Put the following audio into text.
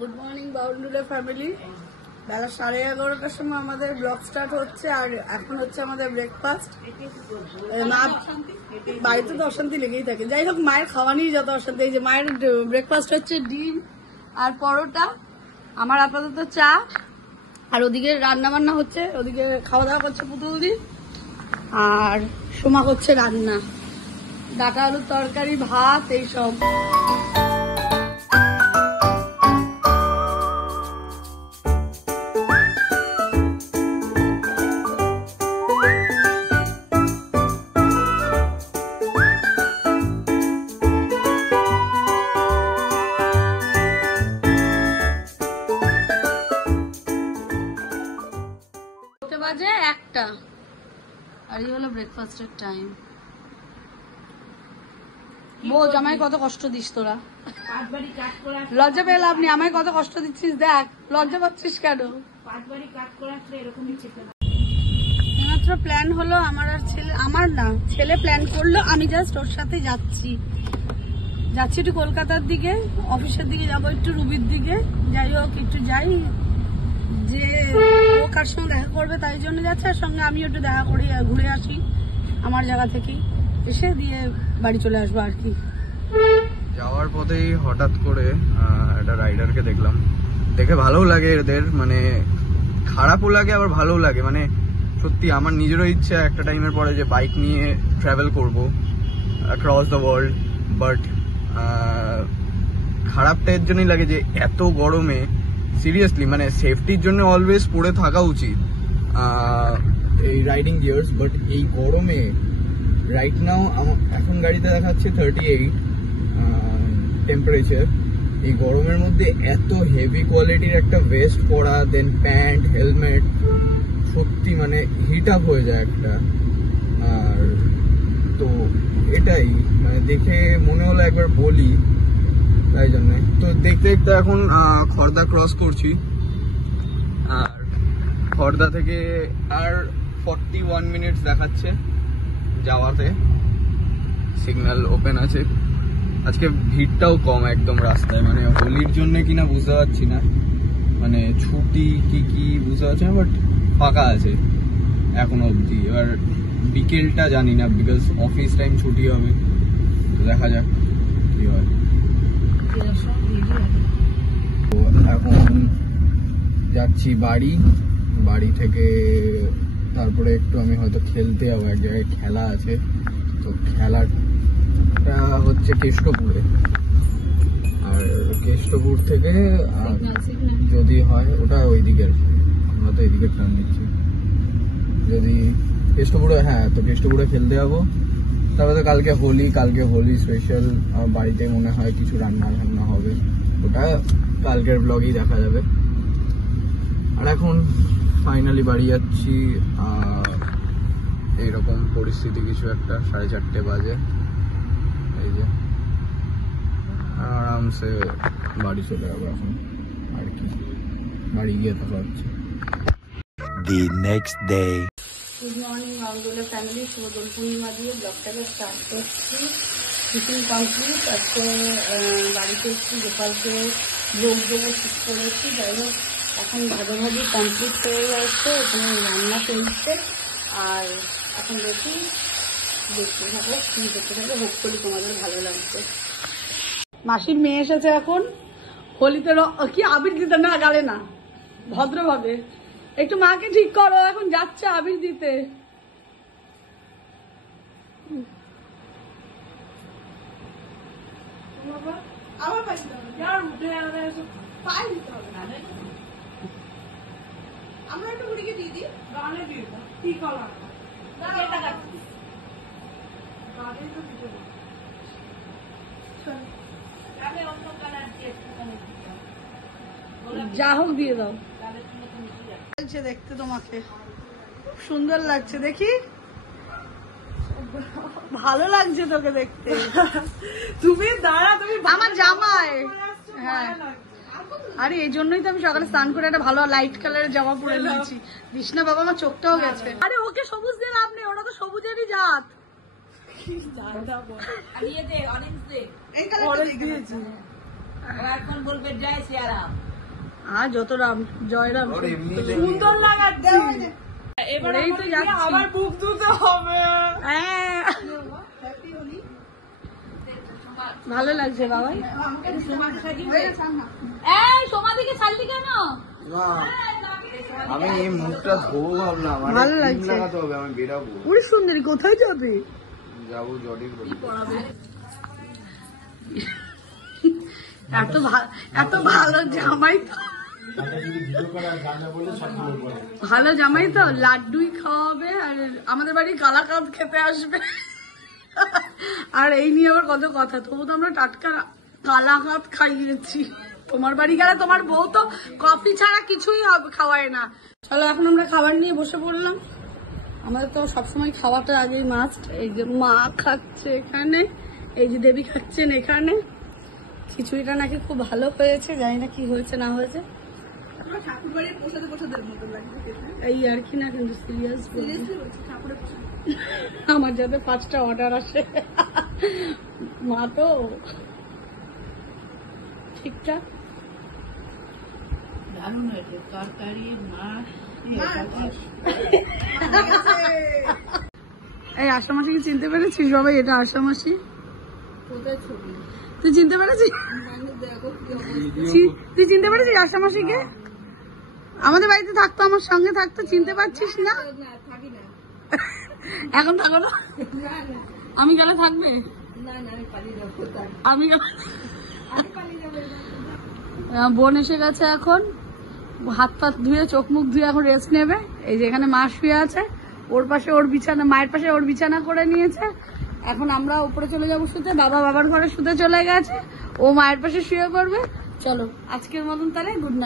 Good morning বাউন্ডুলে family. বেলা 11:30টার সময় আমাদের ব্লগ স্টার্ট হচ্ছে, আর এখন হচ্ছে আমাদের ব্রেকফাস্ট। মা বাড়িতে তো অশান্তি লেগেই থাকে, যাই হোক মায়ের খাওয়া নিয়ে যত অশান্তি। এই যে মায়ের ব্রেকফাস্ট হচ্ছে ডিম আর পরোটা, আমার আপাতত চা, আর ওদিকে রান্না বান্না হচ্ছে, ওদিকে খাওয়া দাওয়া করছে পুতুলদি, আর সোমা করছে রান্না, ডাটা আলুর তরকারি, ভাত, এইসব। বাজে 1টা, আর এই হলো ব্রেকফাস্টের টাইম। বোঝ আমায় কত কষ্ট দিস তোরা, লজ্জা পেয়ে লাভ নেই, আমায় কত কষ্ট দিচ্ছিস, দেখ লজ্জা পাচ্ছিস কেন? মাত্র প্ল্যান হলো আমার আর ছেলে, আমার না ছেলে প্ল্যান করলো, আমি জাস্ট ওর সাথে যাচ্ছি একটু কলকাতার দিকে, অফিসের দিকে যাবো, একটু রুবির দিকে, যাই হোক একটু যাই, যে ও কার সঙ্গে দেখা করবে তাই জন্য যাচ্ছে, আর সঙ্গে আমি একটু দেখা করি, ঘুরে আসি আমার জায়গা থেকেই, এসে দিয়ে বাড়ি চলে আসবো আর কি। যাওয়ার পথেই হঠাৎ করে একটা রাইডারকে দেখলাম, দেখে ভালোও লাগে এদের, মানে খারাপও লাগে আবার ভালোও লাগে। মানে সত্যি আমার নিজেরও ইচ্ছা একটা টাইমের পরে যে বাইক নিয়ে ট্রাভেল করবো অ্যাক্রস দ্য ওয়ার্ল্ড, বাট খারাপটা এর জন্যই লাগে যে এত গরমে সিরিয়াসলি মানে সেফটির জন্য অলওয়েজ পরে থাকা উচিত এই রাইডিং গিয়ার্স, বাট এই গরমে রাইট নাও এখন গাড়িতে দেখাচ্ছে 38 টেম্পারেচার, এই গরমের মধ্যে এত হেভি কোয়ালিটির একটা ভেস্ট পরা, দেন প্যান্ট, হেলমেট, সত্যি মানে হিট আপ হয়ে যায় একটা। আর তো এটাই মানে দেখে মনে হলো একবার বলি, তাই জন্য তো দেখতে দেখতে এখন খড়দা ক্রস করছি, আর খড়দা থেকে আর 41 মিনিটস দেখাচ্ছে যাওয়াতে, সিগন্যাল ওপেন আছে। আজকে ভিড়টাও কম একদম রাস্তায়, মানে হোলির জন্য কিনা বুঝতে পারছি না, মানে ছুটি কি বুঝতে পারছি না, বাট ফাঁকা আছে এখনো অবধি। এবার বিকেলটা জানি না, বিকজ অফিস টাইম ছুটি হবে, দেখা যাক কি হয়। এখন যাচ্ছি বাড়ি থেকে, তারপরে একটু আমি হয়তো খেলতে যাবো, এক জায়গায় খেলা আছে, তো খেলাটা হচ্ছে কেষ্টপুরে, আর কেষ্টপুর থেকে যদি হয় ওটা ওই দিকের, আমরা তো এইদিকে প্ল্যান নিচ্ছি, যদি কেষ্টপুরে, হ্যাঁ তো কেষ্টপুরে খেলতে যাবো। তারপরে কালকে হোলি স্পেশাল আমার বাড়িতে মনে হয় কিছু রান্না হবে, ওটা কালকের ব্লগেই দেখা যাবে। আর এখন ফাইনালি বাড়ি যাচ্ছি, এইরকম পরিস্থিতি কিছু একটা, 4:30 বাজে, এই যে আরামসে বাড়ি চলে যাবো এখন, আর কি বাড়ি গিয়ে দেখা হচ্ছে। The next day. Good morning বাউন্ডুলে ফ্যামিলি, শুভ দোল পূর্ণিমা দিয়ে ব্লগটাকে স্টার্ট করছি। টিফিন কমপ্লিট, আজকে বাড়িতে একটু গোপালকে ভোগ দেবো ঠিক করেছি, যাই হোক এখন ভাজাভাজি কমপ্লিট হয়ে গেছে, এখানে রান্না চলছে, আর এখন দেখতে থাকো কি করতে থাকবে, হোপফুলি তোমাদের ভালো লাগবে। মাসির মেয়ে এসেছে এখন হোলিতে, কি আবির দিতে না গালে না, ভদ্রভাবে একটু মাকে ঠিক করো, এখন যাচ্ছে আবির দিতে। আমরা একটু ঘুরিকে দিয়ে দিই, কি কলা যা হোক দিয়ে দাও, দেখতে তোমাকে খুব সুন্দর লাগছে, দেখি ভালো লাগছে তোকে দেখতে। তুমি দাঁড়া, তুমি আমার জামাই, হ্যাঁ আরে এই জন্যই তো আমি সকালে স্নান করে একটা ভালো লাইট কালারের জামা পরে নিয়েছি। কৃষ্ণা বাবা আমার চোখটাও গেছে। আরে ওকে সবুজ দিয়ে লাভ নেই, ওরা তো সবুজেরই জাত। এখন বলবে জয় শ্রীরাম। আর যত রাম জয় রাম সুন্দর লাগাচ্ছে। এবারেই তো যাচ্ছি, আবার বুক ধুতে হবে। ভালো লাগছে বাবা। সমাধিকে ছাড়লি কেন? আমি এই মুখটা ধোবো ভাবলাম, ভালো লাগছে। লাগাতে হবে, আমি বেরাবো। ওরে সুন্দরী, কোথায় যাবে? যাবো জটিল পড়াবে। এত ভালো জামাই তো, ভালো জামাই তো লাড্ডুই খাওয়াবে আর আমাদের বাড়ি কালাকাঁদ খেতে আসবে। আর এই নিয়ে আবার কত কথা, তবু তো আমরা টাটকা কালাকাঁদ খাইয়েছি। তোমার বাড়ি গেলে তোমার বউ তো কফি ছাড়া কিছুই খাওয়ায় না। চলো এখন আমরা খাবার নিয়ে বসে পড়লাম। আমাদের তো সবসময় খাওয়াটা আগেই মাস্ট। এই যে মা খাচ্ছে এখানে, এই যে দেবী খাচ্ছেন এখানে। খিচুড়িটা নাকি খুব ভালো হয়েছে, জানি না কি হয়েছে না হয়েছে। এই আর কি না, কিন্তু সিরিয়াস আমার যাতে 5টা অর্ডার আসে, মা তো ঠিকঠাক। দারুণ হয়েছে তরকারি, মাছ। এই আশামাসিকে চিনতে পেরেছিস বাবা? এটা আশামাসি। তুই চিনতে পেরেছিস? তুই চিনতে পেরেছিস আশামাসিকে? আমাদের বাড়িতে থাকতো, আমার সঙ্গে থাকতো, চিনতে পারছিস না? এখন থাকো না? আমি গেলে থাকবে? আমি বোন এসে গেছে, এখন হাত পা ধুয়ে চোখ মুখ ধুয়ে এখন রেস্ট নেবে। এই যে এখানে মা শুয়ে আছে, ওর পাশে ওর বিছানা, মায়ের পাশে ওর বিছানা করে নিয়েছে। এখন আমরা উপরে চলে যাবো শুতে, বাবা বাবার ঘরে শুতে চলে গেছে, ও মায়ের পাশে শুয়ে পড়বে। চলো আজকের মতন তাহলে গুড নাইট।